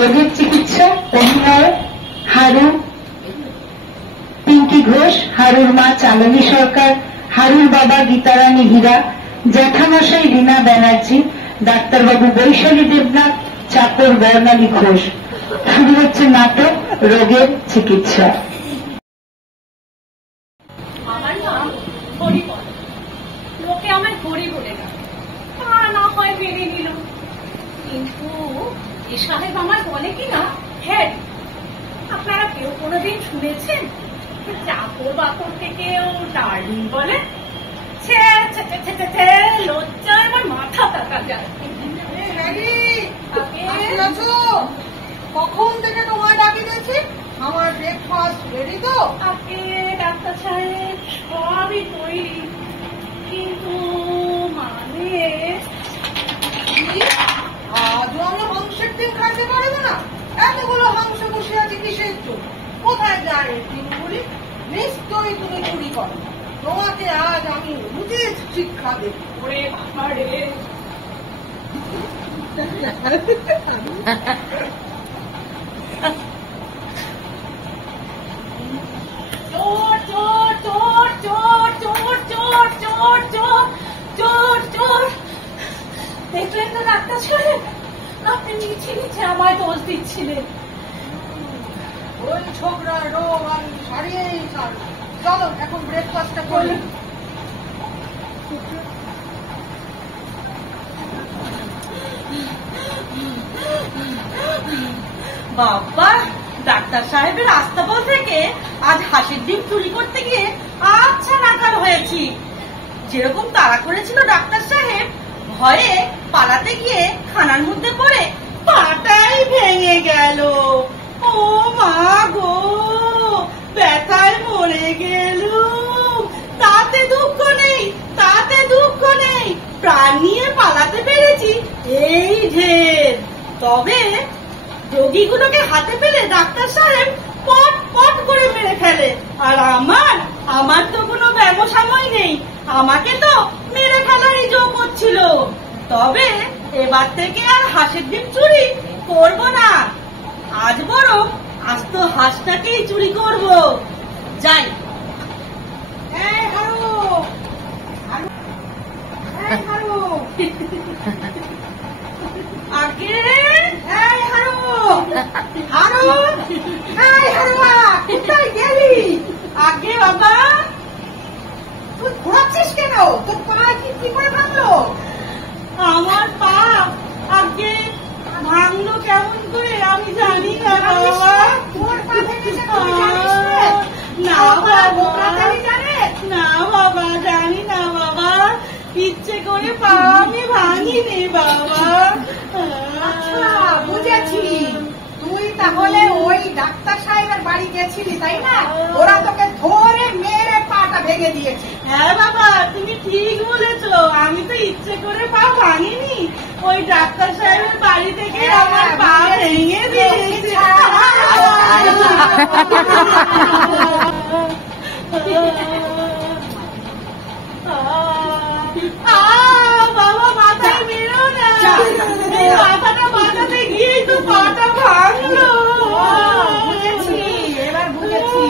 রোগের চিকিৎসা অভিনয় হারু, পিঙ্কি ঘোষ, হারুর মা চাঁদনী সরকার, হারুর বাবা গীতারানী হীরা, জ্যাঠামশাই রীনা ব্যানার্জি, ডাক্তারবাবু বৈশালী দেবনাথ, চাকর বর্ণালী ঘোষ। শুরু হচ্ছে নাটক রোগের চিকিৎসা। আমার নাম হরিপদ, লোকে আমার হরি বলে ডাকে, তা না হয় মেনে নিল। কিন্তু এ সাহেব আমার বলে কিনা হ্যারি। আপনারা কেউ কোনোদিন শুনেছেন চাকর বাকর থেকেও ডার্লিং বলে? লজ্জায় আমার মাথা টাকা যায়। কখন থেকে তোমার ডাকি দিয়েছি? আমার ব্রেকফাস্ট রেডি তো? আপনি ডাক্তার সাহেব সবই তৈরি, কিন্তু মানে আজও আমি মাংসের ডিম খাইতে পারবো না? এতগুলো মাংস বসে আছে কিসের জন্য? কোথায় যায় ডিমগুলি? নিশ্চয়ই তুমি চুরি করো। তোমাকে আজ আমি উচিত শিক্ষা দেব। ওরে বাবা রে, চোর চোর চোর চোর চোর চোর চোর চোর চোর চোর। দেখলেন তো ডাক্তার সাহেব, আপনি নিচে নিচে আমায় দোষ দিচ্ছিলেন। ওই ছোকরার রোগ আমি সারিয়েই ছাড়ব। চলো এখন ব্রেকফাস্টটা করি। বাবা, ডাক্তার সাহেবের আস্তাবল থেকে আজ হাঁসের ডিম চুরি করতে গিয়ে আচ্ছা নাকাল হয়েছি। যেরকম তাড়া করেছিল ডাক্তার সাহেব, ভয়ে পালাতে গিয়ে খানার মধ্যে পড়ে পাটাই ভেঙে গেল। ও মা গো, ব্যথায় মরে গেল। তাতে দুঃখ নেই, তাতে দুঃখ নেই, প্রাণ নিয়ে পালাতে পেরেছি এই ঢের। তবে রোগীগুলোকে হাতে পেলে ডাক্তার সাহেব পট পট করে মেরে ফেলে, আর আমার তো কোনো ব্যবসাময় নেই, আমাকে তো মেরে ফেলারই যোগ হচ্ছিল। তবে এবার থেকে আর হাঁসের ডিম চুরি করব না। আজ বরং আস্ত হাঁসটাকেই চুরি করব। যাই। আগে কোথায় গেলি? আগে বাবা, তুই ঘোরাচ্ছিস কেন? তোর পা কি করে ভাঙলো? আমার পা আগে ভাঙলো কেমন করে আমি জানি না বাবা। তোর পা ভেঙেছে তুই জানিস না? না বাবা, না বাবা, জানি না বাবা, ইচ্ছে করে পা আমি ভাঙিনি বাবা। আচ্ছা বুঝেছি, তুই তাহলে ওই ডাক্তার সাহেবের বাড়ি গেছিলি তাই না? ওরা তোকে ধরে মেরে পাটা ভেঙে দিয়েছে। হ্যাঁ বাবা, তুমি ঠিক বলেছ, আমি তো ইচ্ছে করে পা ভাঙিনি, ওই ডাক্তার সাহেবের বাড়ি থেকে আমার পা ভেঙে দিয়েছে। বাবা, মাথায় মেরো না, মাথাটা বাঁচাতে গিয়েই তো পাটা ভাঙলো। বুঝেছি, এবার বুঝেছি।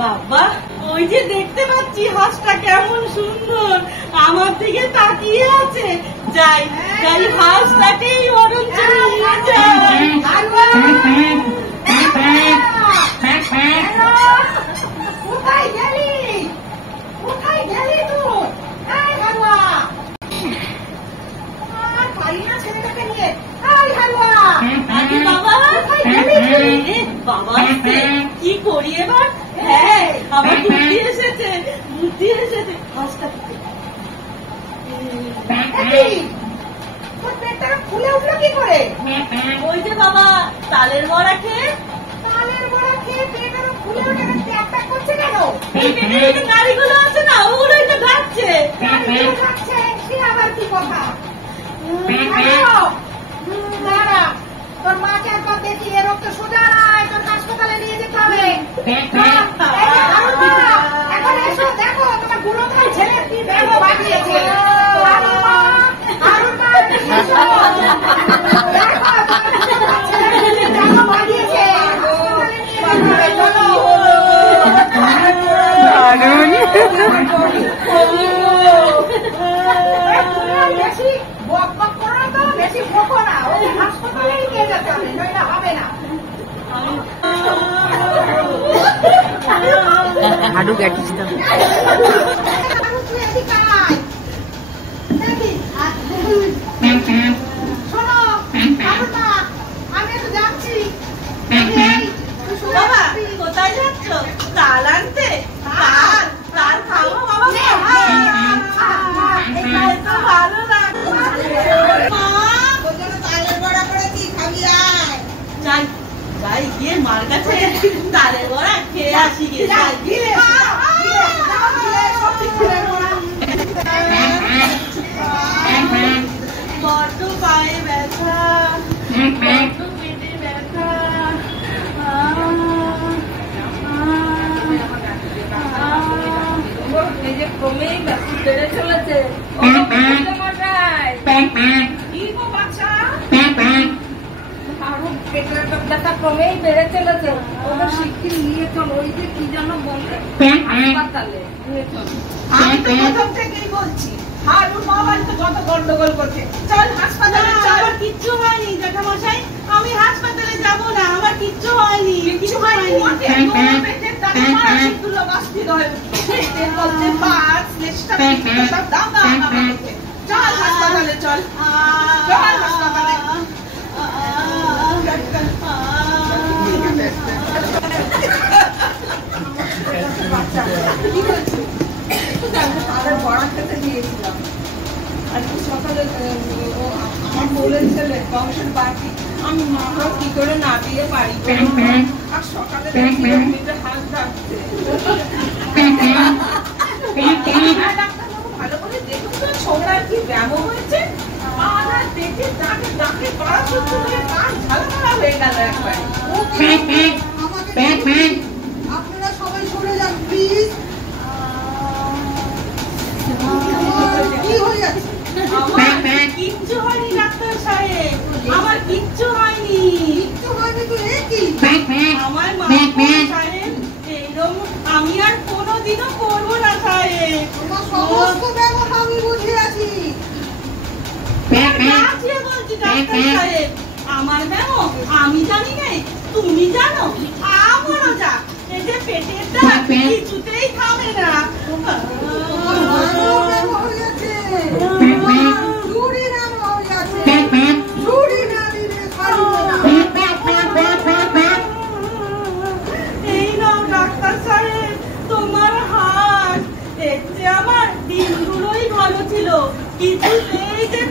বাবা, ওই যে দেখতে পাচ্ছি হাঁসটা কেমন সুন্দর আমার দিকে তাকিয়ে আছে। যাই যাই, হাঁসটাকেই বরঞ্চ নিয়ে যাই। কোথায় গেলি? কোথায় গেলি তুই? আর পারি না ছেলেটাকে নিয়ে। আগে বাবা, বাবা কি করি এবার? হ্যাঁ, আমার বুদ্ধি এসেছে, বুদ্ধি এসেছে। হাঁসটা খুলে উঠলো কি করে? ওই যে বাবা, তালের বড়া খেয়ে। তালের বড়া খেয়ে পেট খুলে উঠে প্যাক করছে কেন? এই পেটের যে নাড়িগুলো আছে না, ওগুলোই তো ঘাটছে। সে আবার কি কথা? দাঁড়া, তোর মাকে একবার দেখি এ রক্ত এখন এসো, দেখো তোমার বুড়ো ভাই ছেলে কি ব্যাগ বানিয়েছে। বেশি বক বক করো তো, বেশি বকো না, ওই হাসপাতালেই নিয়ে যেতে হবে, নইলে হবে না। হাডু গাটিস তো শোনো মা, আমি একটু যাচ্ছি। বাবা কোথায় যাচ্ছ? তাল আনতে? তাল খাবো বাবা। এটাই তো ভালো লাগছে। মা তালের বড়া করে কি খাবি? আয় যাই যাই গিয়ে মার কাছে তালের বড়া খেয়ে আসি গে। যাই বড্ড পায়ে ব্যথা, বড্ড পেটে ব্যথা। এই যে ক্রমেই ব্যাপার বেড়ে চলেছে। কি গো বাচ্চা? আরো পেটের ব্যথা ক্রমেই বেড়ে চলেছে। ওদের শিগগির নিয়ে চলো, ওই যে কি যেন বলে হাসপাতালে নিয়ে চলো। আমি তো প্রথম থেকেই বলছি, হারুর বাবা তো কত গন্ডগোল করছে। চল হাসপাতালে চল। আমার কিচ্ছু হয়নি জ্যাঠামশাই, আমি হাসপাতালে যাব না, আমার কিচ্ছু হয়নি। কিছু হয়নি বটে, তোমার পেটের দানা মারাগুলো বাস্তিত হয়ে পেটের মধ্যে পাঁচ লেজটা সব দানা হয়েছে। চল হাসপাতালে চল, চল হাসপাতালে। তাদের বড়া খেতে দিয়েছিলাম আজকে সকালে। আমার বলেছিল বংশের বাকি, আমি মাকে কি করে না দিয়ে পারি। আর সকালে হাত রাখছে। ডাক্তারবাবু ভালো করে দেখুন তো ছোকরার কি ব্যামো হয়েছে। আমার পেটে ডাকে ডাকে পাড়া শুদ্ধ করে কান ঝালাপালা হয়ে গেল একবার। আপনারা সবাই সরে যান প্লিজ। কি হয়ে যাচ্ছে? আমার কিচ্ছু হয়নি ডাক্তার সাহেব, আমার কিচ্ছু হয়নি। কিচ্ছু হয়নি তো এ কি? আমার মা সাহেব এইরকম আমি আর কোনোদিনও করবো না সাহেব। তোমার সমস্ত ব্যবহার আমি বুঝে আছি। আজকে বলছি ডাক্তার সাহেব, আমার ম্যামো আমি জানি নাই, তুমি জানো? আমারও যা, এই যে পেটের দাগ কিছুতেই থামে না। এই নাও ডাক্তার সাহেব তোমার হাত, এর চেয়ে আমার দিনগুলোই ভালো ছিল, কিছুতেই যে